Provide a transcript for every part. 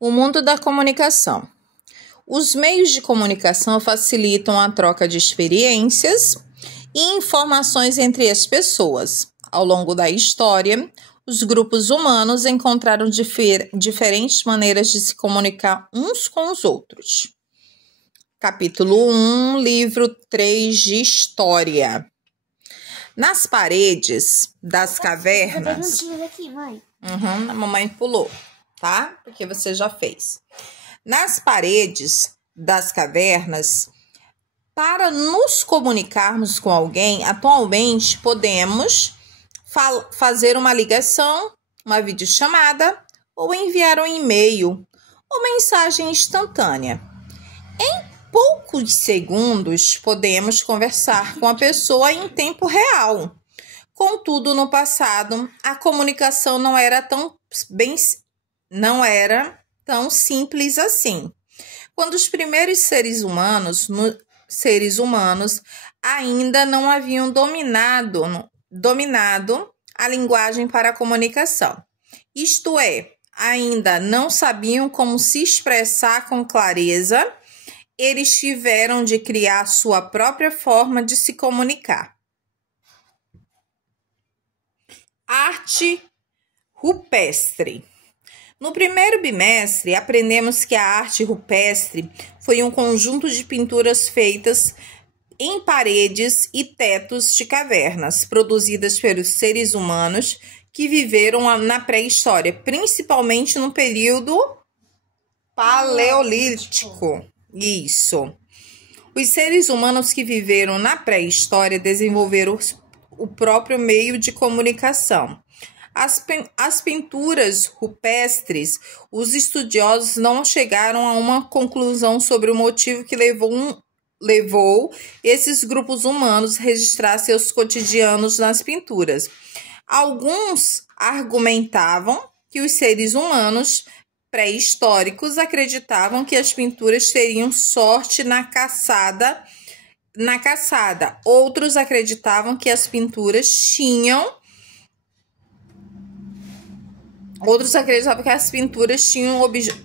O mundo da comunicação. Os meios de comunicação facilitam a troca de experiências e informações entre as pessoas. Ao longo da história, os grupos humanos encontraram diferentes maneiras de se comunicar uns com os outros. Capítulo 1, livro 3 de História. Nas paredes das cavernas... a mamãe pulou, tá? Porque você já fez. Nas paredes das cavernas, para nos comunicarmos com alguém, atualmente podemos fazer uma ligação, uma videochamada ou enviar um e-mail ou mensagem instantânea. Em poucos segundos, podemos conversar com a pessoa em tempo real. Contudo, no passado, a comunicação não era tão simples assim. Quando os primeiros seres humanos ainda não haviam dominado a linguagem para a comunicação. Isto é, ainda não sabiam como se expressar com clareza, eles tiveram de criar sua própria forma de se comunicar. Arte rupestre. No primeiro bimestre, aprendemos que a arte rupestre foi um conjunto de pinturas feitas em paredes e tetos de cavernas, produzidas pelos seres humanos que viveram na pré-história, principalmente no período paleolítico. Isso. Os seres humanos que viveram na pré-história desenvolveram o próprio meio de comunicação. As pinturas rupestres, os estudiosos não chegaram a uma conclusão sobre o motivo que levou esses grupos humanos a registrar seus cotidianos nas pinturas. Alguns argumentavam que os seres humanos pré-históricos acreditavam que as pinturas teriam sorte na caçada. Outros acreditavam que as pinturas tinham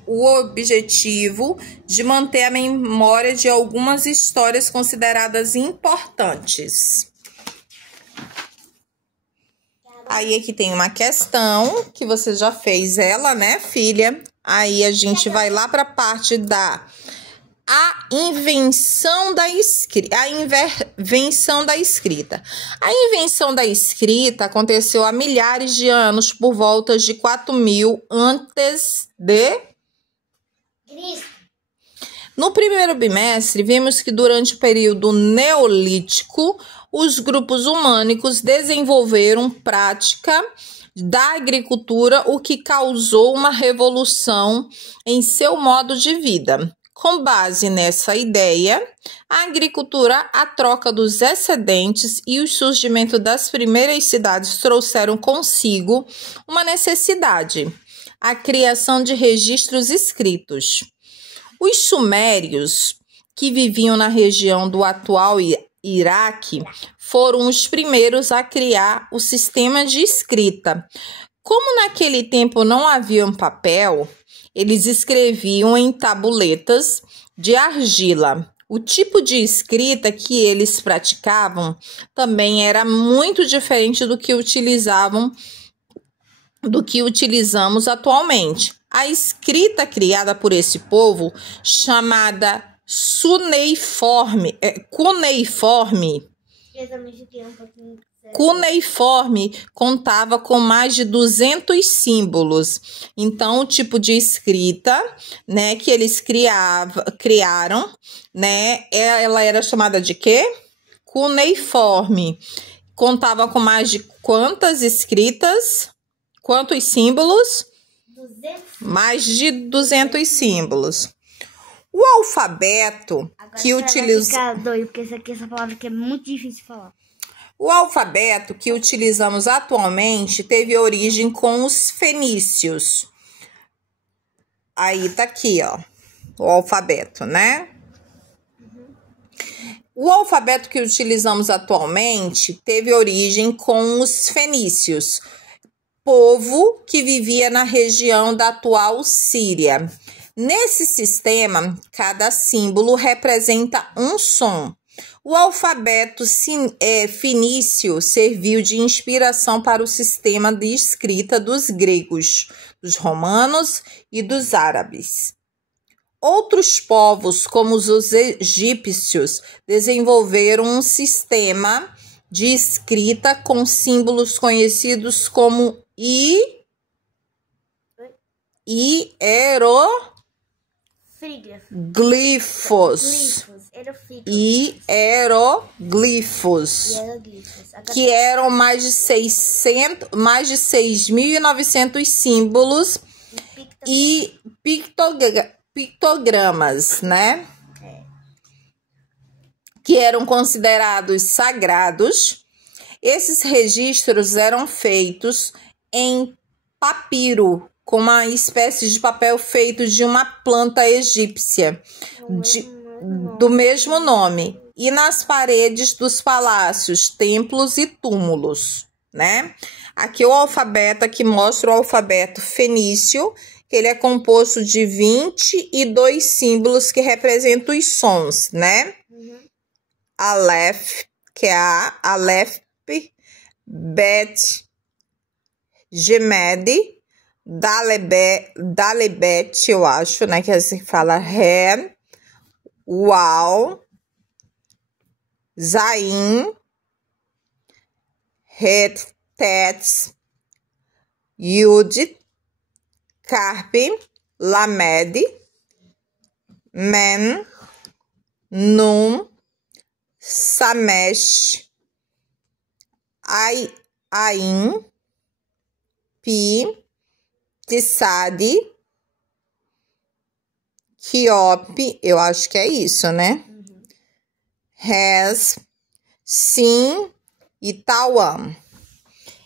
o objetivo de manter a memória de algumas histórias consideradas importantes. Aí aqui tem uma questão que você já fez ela, né, filha? Aí a gente vai lá para a parte da invenção da escrita. A invenção da escrita aconteceu há milhares de anos, por volta de 4000 antes de Cristo. No primeiro bimestre, vimos que durante o período neolítico, os grupos humânicos desenvolveram prática da agricultura, o que causou uma revolução em seu modo de vida. Com base nessa ideia, a agricultura, a troca dos excedentes e o surgimento das primeiras cidades trouxeram consigo uma necessidade: a criação de registros escritos. Os sumérios, que viviam na região do atual Iraque, foram os primeiros a criar o sistema de escrita. Como naquele tempo não havia um papel, eles escreviam em tabuletas de argila. O tipo de escrita que eles praticavam também era muito diferente do que utilizamos atualmente. A escrita criada por esse povo, chamada cuneiforme, contava com mais de 200 símbolos. Então, o tipo de escrita, né, que eles criaram, né, ela era chamada de quê? Cuneiforme. Contava com mais de quantas escritas? Quantos símbolos? 200. Mais de 200 símbolos. O alfabeto que utiliza... porque essa palavra aqui é muito difícil de falar. O alfabeto que utilizamos atualmente teve origem com os fenícios. Aí tá aqui, ó, o alfabeto, né? O alfabeto que utilizamos atualmente teve origem com os fenícios. povo que vivia na região da atual Síria. Nesse sistema, cada símbolo representa um som. O alfabeto fenício serviu de inspiração para o sistema de escrita dos gregos, dos romanos e dos árabes. Outros povos, como os egípcios, desenvolveram um sistema de escrita com símbolos conhecidos como hieroglifos, que eram mais de 6.900 símbolos e pictogramas, né? Que eram considerados sagrados. Esses registros eram feitos em papiro, com uma espécie de papel feito de uma planta egípcia do mesmo nome, e nas paredes dos palácios, templos e túmulos, né? Aqui o alfabeto, aqui mostra o alfabeto fenício, que ele é composto de 22 símbolos que representam os sons, né? Aleph, que é a Aleph, Bet, Gemed, Dalebet, eu acho, né? Que se fala Ré, Uau, Zain, Het, Tet, Yud, Carpe, Lamed, Men, Num, Samesh, Ain, Pi, Tissade, Quiope, eu acho que é isso, né? Res, Sim e Tauam.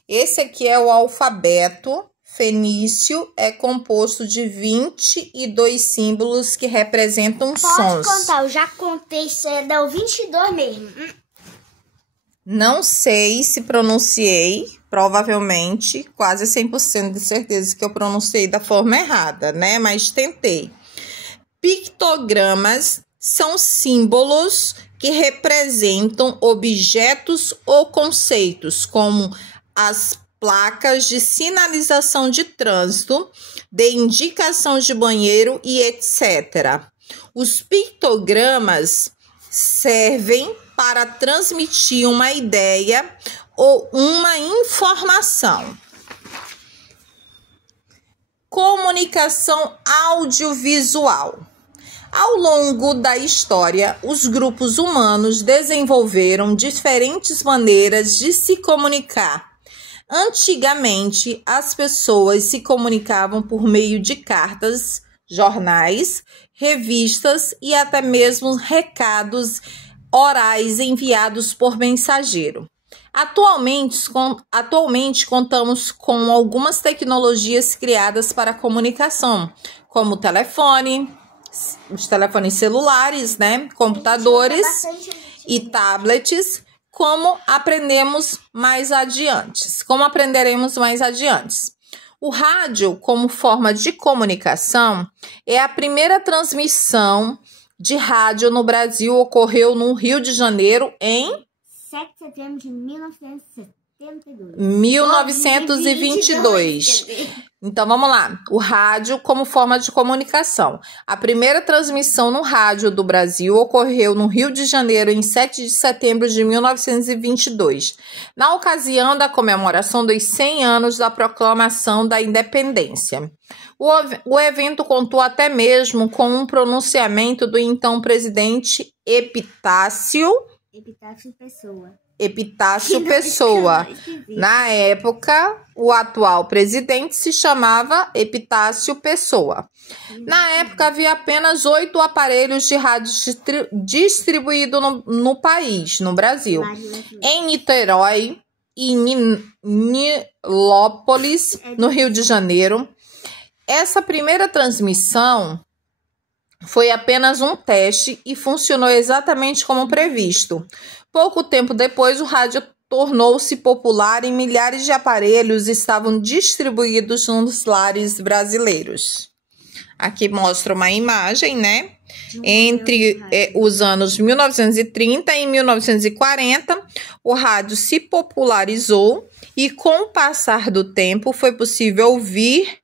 Esse aqui é o alfabeto fenício, é composto de 22 símbolos que representam sons. Pode contar, eu já contei, deu 22 mesmo. Não sei se pronunciei, provavelmente, quase 100% de certeza que eu pronunciei da forma errada, né? Mas tentei. Pictogramas são símbolos que representam objetos ou conceitos, como as placas de sinalização de trânsito, de indicação de banheiro e etc. Os pictogramas servem para transmitir uma ideia ou uma informação. Comunicação audiovisual. Ao longo da história, os grupos humanos desenvolveram diferentes maneiras de se comunicar. Antigamente, as pessoas se comunicavam por meio de cartas, jornais, revistas e até mesmo recados orais enviados por mensageiro. Atualmente contamos com algumas tecnologias criadas para a comunicação, como o telefone, os telefones celulares, né, computadores e tablets, como aprenderemos mais adiante. O rádio, como forma de comunicação, é a primeira transmissão de rádio no Brasil, ocorreu no Rio de Janeiro em 7 de setembro de 1972. 1922. Então, vamos lá. O rádio como forma de comunicação. A primeira transmissão no rádio do Brasil ocorreu no Rio de Janeiro em 7 de setembro de 1922, na ocasião da comemoração dos 100 anos da proclamação da independência. O evento contou até mesmo com um pronunciamento do então presidente Epitácio Pessoa. Na época, o atual presidente se chamava Epitácio Pessoa. Na época, havia apenas 8 aparelhos de rádio distribuídos no país, no Brasil. Em Niterói e Nilópolis, no Rio de Janeiro. Essa primeira transmissão foi apenas um teste e funcionou exatamente como previsto. Pouco tempo depois, o rádio tornou-se popular e milhares de aparelhos estavam distribuídos nos lares brasileiros. Aqui mostra uma imagem, né? Entre os anos 1930 e 1940, o rádio se popularizou e, com o passar do tempo, foi possível ouvir,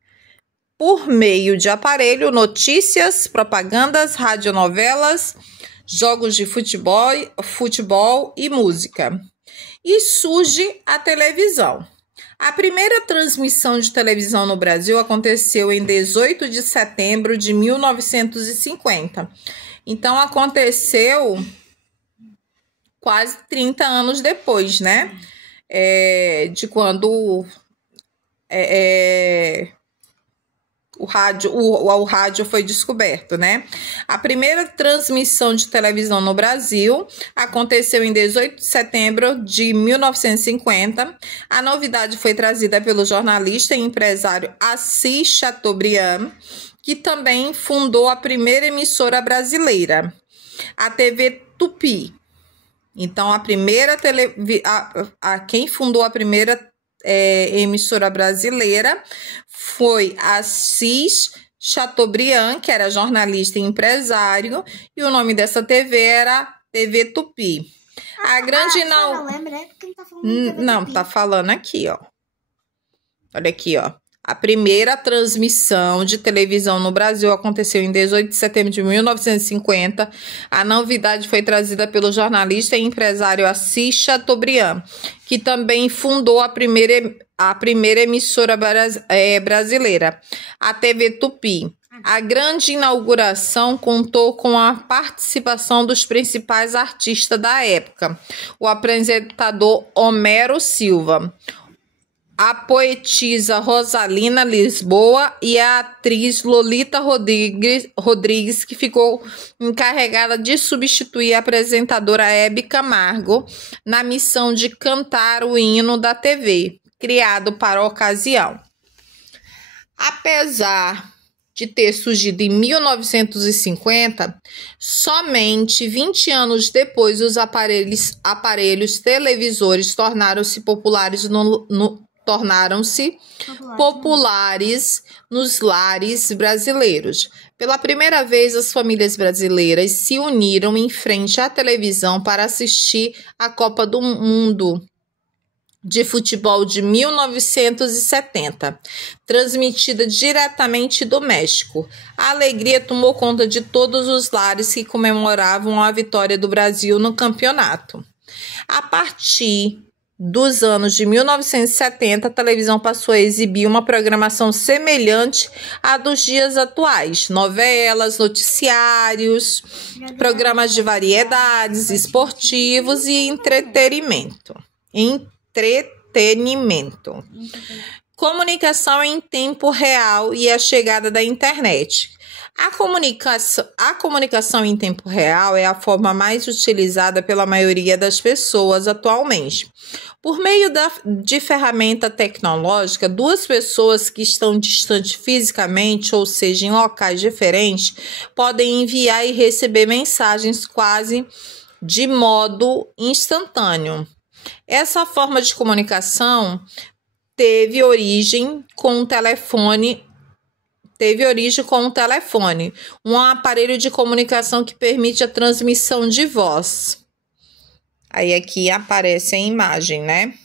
por meio de aparelho, notícias, propagandas, radionovelas, jogos de futebol e música. E surge a televisão. A primeira transmissão de televisão no Brasil aconteceu em 18 de setembro de 1950. Então, aconteceu quase 30 anos depois, né? De quando o rádio foi descoberto, né? A primeira transmissão de televisão no Brasil aconteceu em 18 de setembro de 1950. A novidade foi trazida pelo jornalista e empresário Assis Chateaubriand, que também fundou a primeira emissora brasileira, a TV Tupi. Então, quem fundou a primeira emissora brasileira foi Assis Chateaubriand, que era jornalista e empresário, e o nome dessa TV era TV Tupi. Não, tá falando aqui, ó. Olha aqui, ó. A primeira transmissão de televisão no Brasil aconteceu em 18 de setembro de 1950. A novidade foi trazida pelo jornalista e empresário Assis Chateaubriand, que também fundou a primeira emissora brasileira, a TV Tupi. A grande inauguração contou com a participação dos principais artistas da época: o apresentador Homero Silva, a poetisa Rosalina Lisboa e a atriz Lolita Rodrigues, que ficou encarregada de substituir a apresentadora Hebe Camargo na missão de cantar o hino da TV, criado para a ocasião. Apesar de ter surgido em 1950, somente 20 anos depois os aparelhos televisores tornaram-se populares nos lares brasileiros. Pela primeira vez, as famílias brasileiras se uniram em frente à televisão para assistir a Copa do Mundo de futebol de 1970, transmitida diretamente do México. A alegria tomou conta de todos os lares que comemoravam a vitória do Brasil no campeonato. A partir dos anos de 1970, a televisão passou a exibir uma programação semelhante à dos dias atuais: novelas, noticiários, programas de variedades, esportivos e entretenimento. Comunicação em tempo real e a chegada da internet. A comunicação em tempo real é a forma mais utilizada pela maioria das pessoas atualmente. Por meio de ferramenta tecnológica, duas pessoas que estão distantes fisicamente, ou seja, em locais diferentes, podem enviar e receber mensagens quase de modo instantâneo. Essa forma de comunicação teve origem com o telefone, um aparelho de comunicação que permite a transmissão de voz. Aí aqui aparece a imagem, né?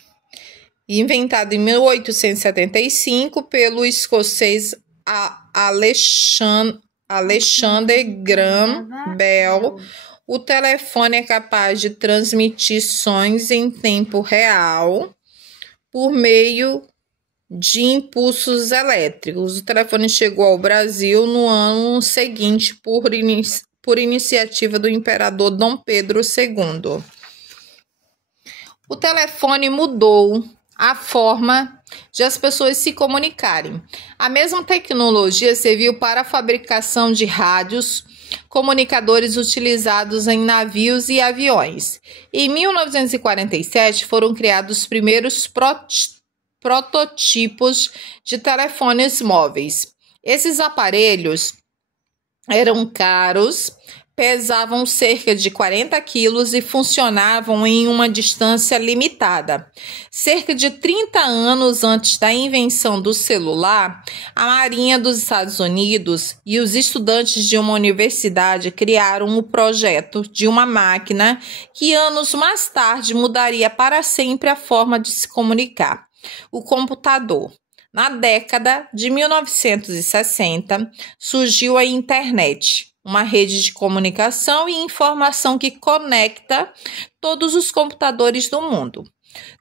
Inventado em 1875 pelo escocês Alexander Graham Bell, o telefone é capaz de transmitir sons em tempo real por meio de impulsos elétricos. O telefone chegou ao Brasil no ano seguinte por iniciativa do imperador Dom Pedro II. O telefone mudou a forma de as pessoas se comunicarem. A mesma tecnologia serviu para a fabricação de rádios, comunicadores utilizados em navios e aviões. Em 1947 foram criados os primeiros prototipos de telefones móveis. Esses aparelhos eram caros, pesavam cerca de 40 quilos e funcionavam em uma distância limitada. Cerca de 30 anos antes da invenção do celular, a Marinha dos Estados Unidos e os estudantes de uma universidade criaram o projeto de uma máquina que anos mais tarde mudaria para sempre a forma de se comunicar: o computador. Na década de 1960, surgiu a internet, uma rede de comunicação e informação que conecta todos os computadores do mundo.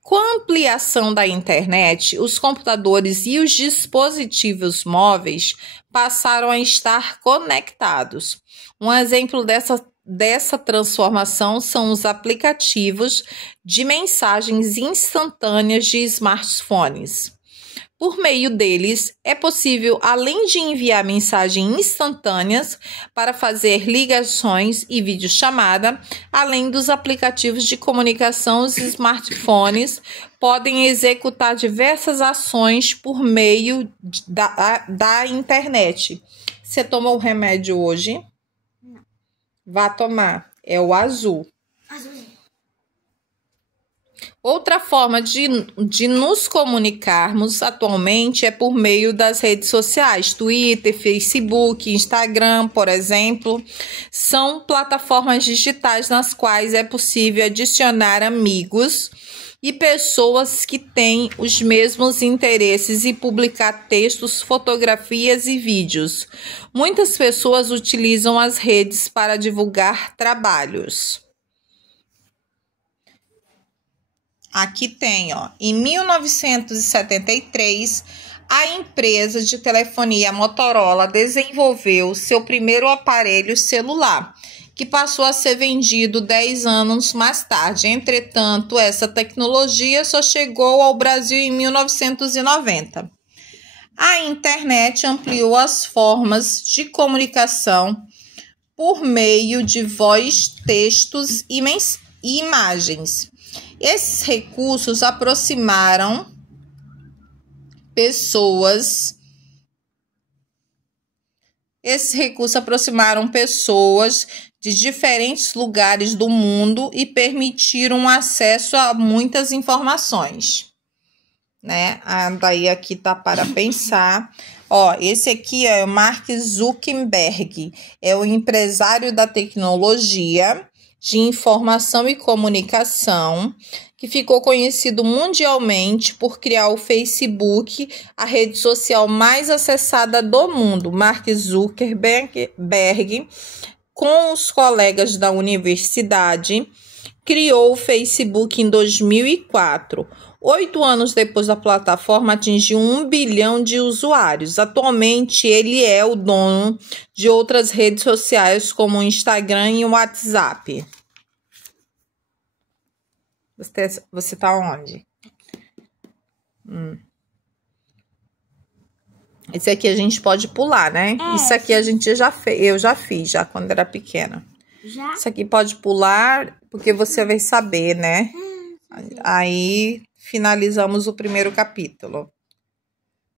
Com a ampliação da internet, os computadores e os dispositivos móveis passaram a estar conectados. Um exemplo dessa transformação são os aplicativos de mensagens instantâneas de smartphones. Por meio deles, é possível, além de enviar mensagens instantâneas, para fazer ligações e videochamada, além dos aplicativos de comunicação, os smartphones podem executar diversas ações por meio da internet. Você tomou o remédio hoje? Não. Vá tomar. É o azul. Azulzinho. Outra forma de nos comunicarmos atualmente é por meio das redes sociais. Twitter, Facebook, Instagram, por exemplo, são plataformas digitais nas quais é possível adicionar amigos e pessoas que têm os mesmos interesses e publicar textos, fotografias e vídeos. Muitas pessoas utilizam as redes para divulgar trabalhos. Aqui tem, em 1973, a empresa de telefonia Motorola desenvolveu seu primeiro aparelho celular, que passou a ser vendido 10 anos mais tarde. Entretanto, essa tecnologia só chegou ao Brasil em 1990. A internet ampliou as formas de comunicação por meio de voz, textos e imagens. Esses recursos aproximaram pessoas de diferentes lugares do mundo e permitiram acesso a muitas informações, né? Daí aqui tá para pensar. Esse aqui é o Mark Zuckerberg, é o empresário da tecnologia de informação e comunicação, que ficou conhecido mundialmente por criar o Facebook, a rede social mais acessada do mundo. Mark Zuckerberg, com os colegas da universidade, criou o Facebook em 2004. 8 anos depois, a plataforma atingiu 1 bilhão de usuários. Atualmente, ele é o dono de outras redes sociais, como o Instagram e o WhatsApp. Você tá onde? Esse aqui a gente pode pular, né? Isso aqui a gente eu já fiz, já quando era pequena. Já? Isso aqui pode pular, porque você vai saber, né? Aí finalizamos o primeiro capítulo.